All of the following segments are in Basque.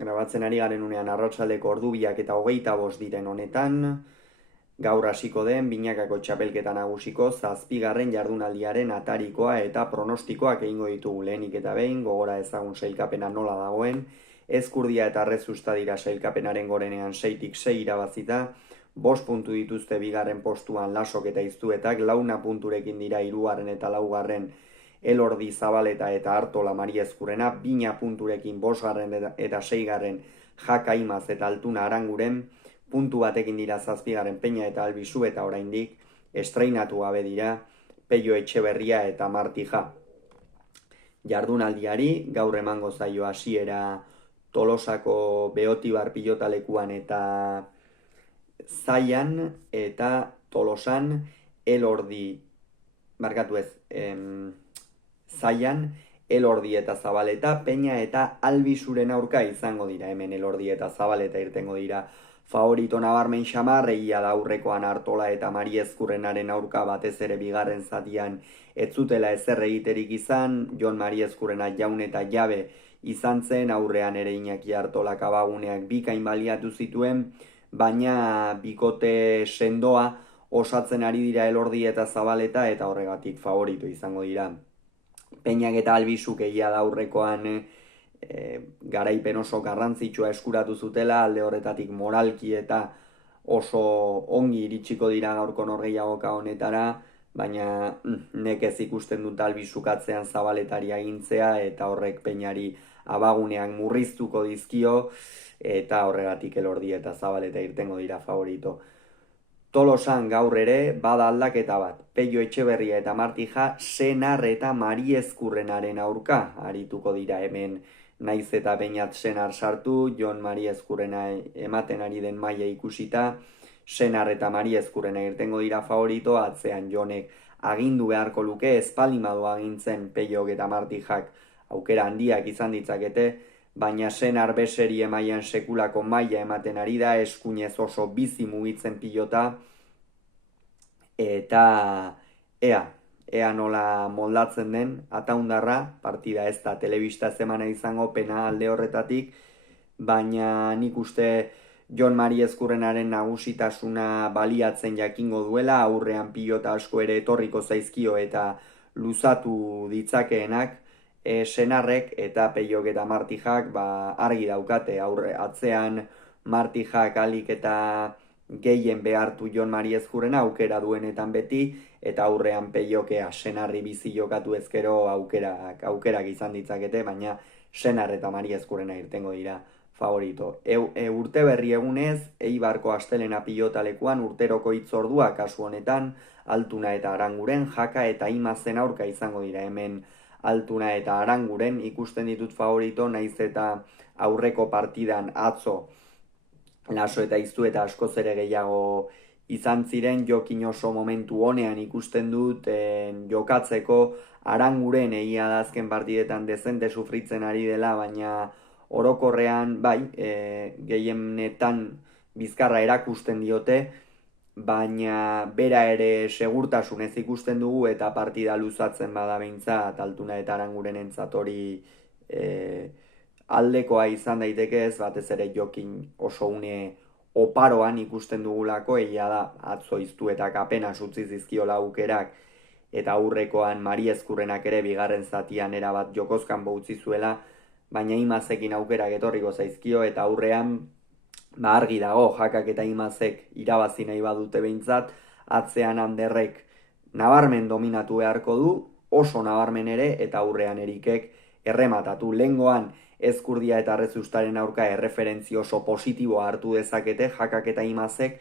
Grabatzen ari garen unean arratsaldeko ordu 2:25 diren honetan, gaur hasiko den binakako txapelketa nagusiko 7. jardunaldiaren atarikoa eta pronostikoak egingo ditugu lehenik eta behin, gogora ezagun sailkapena nola dagoen, Ezkurdia eta Rezusta dira sailkapenaren gorenean 6-6 irabazita, 5 puntu dituzte bigarren postuan Lasok eta Iztuetak, 4 punturekin dira 3. eta 4. Elordi Zabaleta eta Artola Mariezkurrena, 2 punturekin 5. eta 6. Jaka Imaz eta Altuna Aranguren, puntu batekin dira 7. Peña eta Albizu eta oraindik estreinatu gabe dira Peio Etxeberria eta Martija. Jardunaldiari gaur emango zaio hasiera Tolosako Beotibar pilotalekuan eta Zaian eta Tolosan Elordi, Zaian, Elordi eta Zabaleta, Peña eta Albizuren aurka izango dira, hemen Elordi eta Zabaleta irtengo dira favorito nabarmen xamar, egia da aurrekoan Artola eta Mariezkurrenaren aurka batez ere bigarren zatian ez zutela ezer egiterik izan, Jon Mariezkurrena jaun eta jabe izan zen, aurrean ere Iñaki Artolak abaguneak bikain baliatu zituen, baina bikote sendoa osatzen ari dira Elordi eta Zabaleta eta horregatik favorito izango dira. Peñak eta Albizuk egia da aurrekoan garaipen oso garrantzitsua eskuratu zutela, alde horretatik moralki eta oso ongi iritsiko dira gaurko norgehiagoka honetara, baina nekez ikusten dut Albizuk atzean Zabaletari agintzea eta horrek Peñari abagunean murriztuko dizkio eta horregatik Elordi eta Zabaleta irtengo dira favorito. Tolosan gaur ere bada aldaketa bat, Peio Etxeberria eta Martija Senar eta Mariezkurrenaren aurka arituko dira hemen, naiz eta Beñat Senar sartu, Jon Mariezkurrena ematen ari den maila ikusita, Senar eta Mariezkurrena irtengo dira favorito, atzean Jonek agindu beharko luke, espalimadu agintzen Peiok eta Martijak aukera handiak izan ditzakete, baina Senar beserie mailan sekulako maila ematen ari da, eskuinez oso bizi mugitzen pilota, eta ea nola moldatzen den Ataundarra, partida ez da telebista zemana izango pena alde horretatik, baina nik uste Jon Mariezkurrenaren nagusitasuna baliatzen jakingo duela, aurrean pilota asko ere etorriko zaizkio eta luzatu ditzakeenak, Senarrek eta Peiok eta Martijak argi daukate, atzean Martijak alik eta gehien behartu Jon Mariezkurrena aukera duenetan beti, eta aurrean Peiokea Senarri bizi jokatu ezkero aukerak izan ditzakete, baina Senar eta Mariezkurrena irtengo dira favorito. Urte berri egunez, Eibarko astelena pilotalekuan urteroko hitzordua kasu honetan, Altuna eta Aranguren, Jaka eta Imazen aurka izango dira hemen Altuna eta Aranguren ikusten ditut favorito, naiz eta aurreko partidan atzo Laso eta Iztu eta askoz ere gehiago izan ziren, jokin oso momentu honean ikusten dut jokatzeko Aranguren egia da azken partidetan dezente sufritzen ari dela, baina orokorrean gehienetan bizkarra erakusten diote, baina bera ere segurtasunez ikusten dugu eta partida luzatzen bada behintzat Altuna eta Aranguren entzat hori aldekoa izan daiteke ez, batez ere jokin oso une oparoan ikusten dugulako, egia da atzo Iztuetak apenas utzi zizkiola aukerak eta aurrekoan Mariezkurrenak ere bigarren zatian erabat jokozkan utzi zuela, baina Imazekin aukerak etorriko zaizkio eta aurrean argi dago Jakak eta Imazek irabazi nahi badute behintzat, atzean Anderrek nabarmen dominatu beharko du, oso nabarmen ere, eta aurrean Erikek errematatu. Lehengoan Ezkurdia eta Rezustaren aurka erreferentzia oso positiboa hartu dezakete Jakak eta Imazek,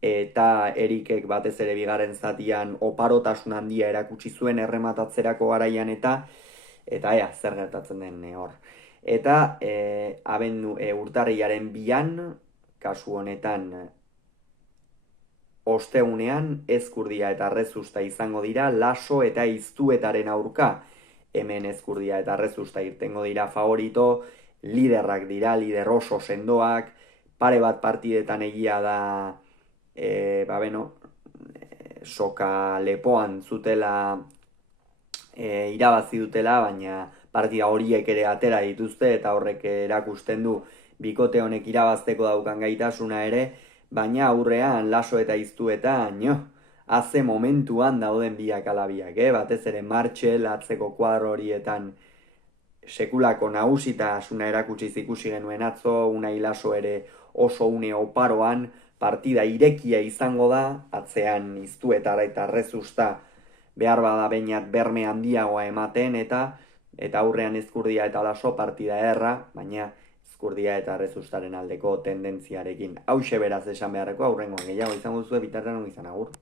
eta Erikek batez ere bigarren zatian oparotasun handia erakutsi zuen errematatzerako garaian eta ea zer gertatzen den hor. Eta urtarrilaren 2, kasu honetan ostegunean Ezkurdia eta Rezusta izango dira, Laso eta Iztuetaren aurka, hemen Ezkurdia eta Rezusta irtengo dira favorito, liderrak dira, lider oso sendoak, pare bat partidetan egia da soka lepoan zutela irabazi dutela, baina partida horiek ere atera dituzte eta horrek erakusten du bikote honek irabazteko daukan gaitasuna ere, baina aurrean Laso eta Iztuetan, haze momentuan dauden biak alabiak, batez ere Martxel atzeko kuadro horietan sekulako nagusitasuna erakutsiz ikusi genuen atzo, Unai Laso ere oso une oparoan, partida irekia izango da, atzean Iztuetara eta Rezusta behar bada beinat berme handiagoa ematen, eta aurrean Ezkurdia eta Laso partida erra, baina Ezkurdia eta Rezustaren aldeko tendentziarekin. Hauxe beraz esan beharreko, aurrengoan gehiago izango zuen bitartean izan agur.